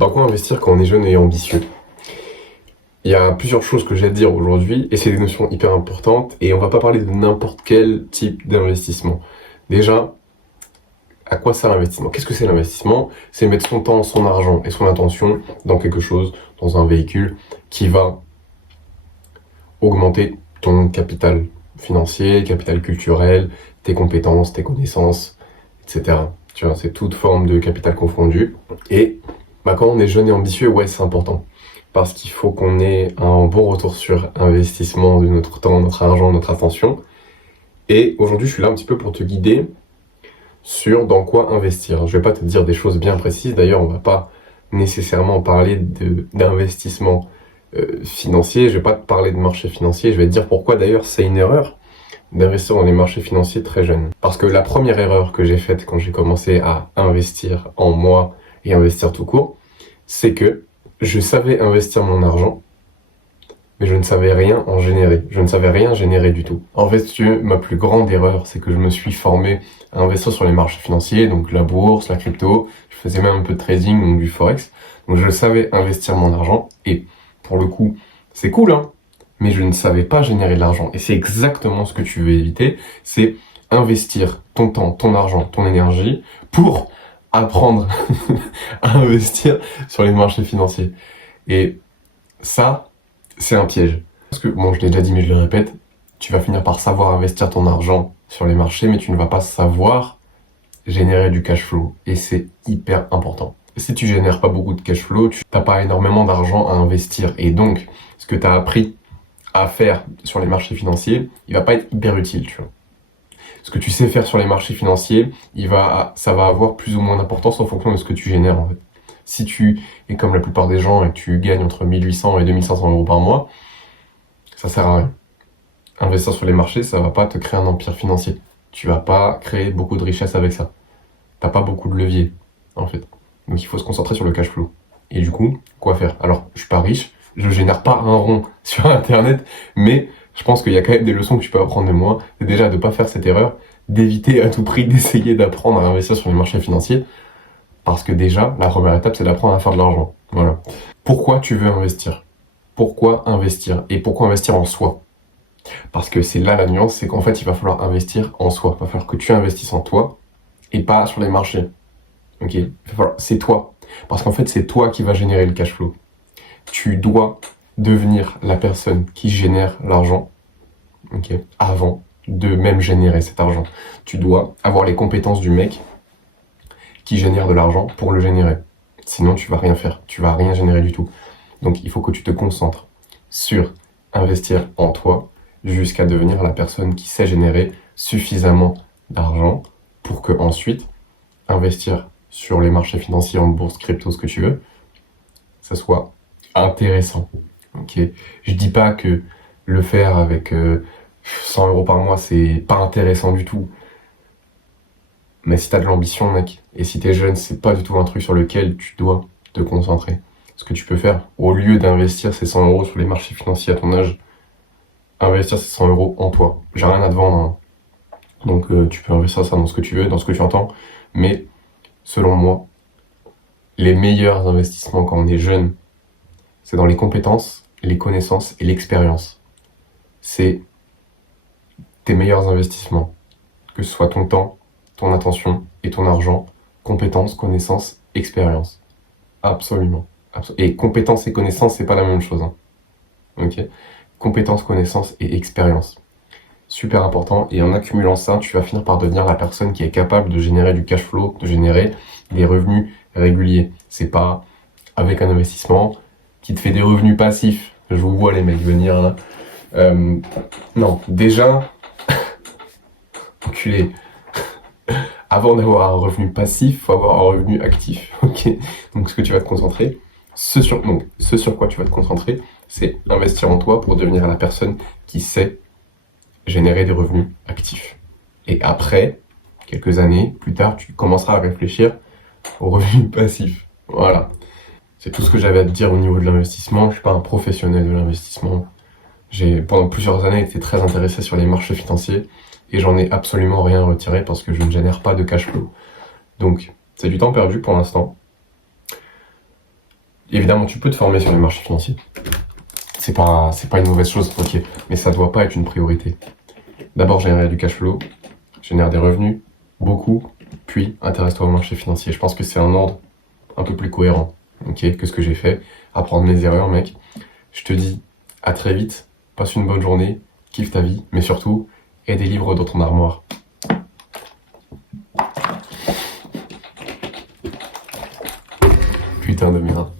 Dans quoi investir quand on est jeune et ambitieux? Il y a plusieurs choses que j'ai à te dire aujourd'hui et c'est des notions hyper importantes et on va pas parler de n'importe quel type d'investissement. Déjà, à quoi sert l'investissement? Qu'est-ce que c'est l'investissement? C'est mettre son temps, son argent et son attention dans quelque chose, dans un véhicule qui va augmenter ton capital financier, capital culturel, tes compétences, tes connaissances, etc. Tu vois, c'est toute forme de capital confondu. Et quand on est jeune et ambitieux, ouais, c'est important. Parce qu'il faut qu'on ait un bon retour sur investissement de notre temps, notre argent, notre attention. Et aujourd'hui, je suis là un petit peu pour te guider sur dans quoi investir. Je vais pas te dire des choses bien précises. D'ailleurs, on va pas nécessairement parler d'investissement financier. Je vais pas te parler de marché financier. Je vais te dire pourquoi d'ailleurs c'est une erreur d'investir dans les marchés financiers très jeunes. Parce que la première erreur que j'ai faite quand j'ai commencé à investir en moi et investir tout court, c'est que je savais investir mon argent, mais je ne savais rien en générer. Je ne savais rien générer du tout. En fait, si tu veux, ma plus grande erreur, c'est que je me suis formé à investir sur les marchés financiers, donc la bourse, la crypto. Je faisais même un peu de trading, donc du forex. Donc je savais investir mon argent et pour le coup, c'est cool, hein, mais je ne savais pas générer de l'argent. Et c'est exactement ce que tu veux éviter, c'est investir ton temps, ton argent, ton énergie pour apprendre à investir sur les marchés financiers. Et ça, c'est un piège. Parce que, bon, je l'ai déjà dit, mais je le répète, tu vas finir par savoir investir ton argent sur les marchés, mais tu ne vas pas savoir générer du cash flow. Et c'est hyper important. Si tu génères pas beaucoup de cash flow, tu n'as pas énormément d'argent à investir. Et donc, ce que tu as appris à faire sur les marchés financiers, il va pas être hyper utile, tu vois. Ce que tu sais faire sur les marchés financiers, ça va avoir plus ou moins d'importance en fonction de ce que tu génères, en fait. Si tu es comme la plupart des gens et que tu gagnes entre 1800 et 2500 euros par mois, ça sert à rien. Investir sur les marchés, ça va pas te créer un empire financier. Tu vas pas créer beaucoup de richesse avec ça. T'as pas beaucoup de levier, en fait. Donc il faut se concentrer sur le cash flow. Et du coup, quoi faire? Alors, je suis pas riche, je génère pas un rond sur Internet, mais je pense qu'il y a quand même des leçons que tu peux apprendre de moi. C'est déjà de pas faire cette erreur, d'éviter à tout prix d'essayer d'apprendre à investir sur les marchés financiers. Parce que déjà, la première étape, c'est d'apprendre à faire de l'argent. Voilà. Pourquoi tu veux investir? Pourquoi investir? Et pourquoi investir en soi? Parce que c'est là la nuance, c'est qu'en fait, il va falloir investir en soi. Il va falloir que tu investisses en toi et pas sur les marchés. Ok? C'est toi. Parce qu'en fait, c'est toi qui va générer le cash flow. Tu dois devenir la personne qui génère l'argent, ok, avant de même générer cet argent. Tu dois avoir les compétences du mec qui génère de l'argent pour le générer. Sinon, tu vas rien faire. Tu vas rien générer du tout. Donc, il faut que tu te concentres sur investir en toi jusqu'à devenir la personne qui sait générer suffisamment d'argent pour que ensuite investir sur les marchés financiers, en bourse, crypto, ce que tu veux, ça soit intéressant. Ok. Je dis pas que le faire avec 100 euros par mois, c'est pas intéressant du tout. Mais si t'as de l'ambition, mec, et si t'es jeune, c'est pas du tout un truc sur lequel tu dois te concentrer. Ce que tu peux faire, au lieu d'investir ces 100 euros sur les marchés financiers à ton âge, investir ces 100 euros en toi. J'ai rien à te vendre, hein. Donc tu peux investir ça dans ce que tu veux, dans ce que tu entends. Mais selon moi, les meilleurs investissements quand on est jeune, c'est dans les compétences, les connaissances et l'expérience. C'est tes meilleurs investissements. Que ce soit ton temps, ton attention et ton argent, compétences, connaissances, expérience. Absolument. Et compétences et connaissances, c'est pas la même chose, hein. Ok? Compétences, connaissances et expérience. Super important. Et en accumulant ça, tu vas finir par devenir la personne qui est capable de générer du cash flow, de générer des revenus réguliers. C'est pas avec un investissement qui te fait des revenus passifs. Je vous vois les mecs venir là. Non, déjà, enculé. Avant d'avoir un revenu passif, il faut avoir un revenu actif. Ok. Donc ce que tu vas te concentrer, ce sur quoi tu vas te concentrer, c'est investir en toi pour devenir la personne qui sait générer des revenus actifs. Et après, quelques années plus tard, tu commenceras à réfléchir aux revenus passifs. Voilà. C'est tout ce que j'avais à te dire au niveau de l'investissement. Je suis pas un professionnel de l'investissement. J'ai pendant plusieurs années été très intéressé sur les marchés financiers et j'en ai absolument rien retiré parce que je ne génère pas de cash flow. Donc, c'est du temps perdu pour l'instant. Évidemment, tu peux te former sur les marchés financiers. C'est pas une mauvaise chose, ok, mais ça doit pas être une priorité. D'abord, générer du cash flow, génère des revenus, beaucoup, puis intéresse-toi au marché financier. Je pense que c'est un ordre un peu plus cohérent, ok, que ce que j'ai fait. Apprendre mes erreurs, mec. Je te dis à très vite, passe une bonne journée, kiffe ta vie, mais surtout, aie des livres dans ton armoire. Putain de merde.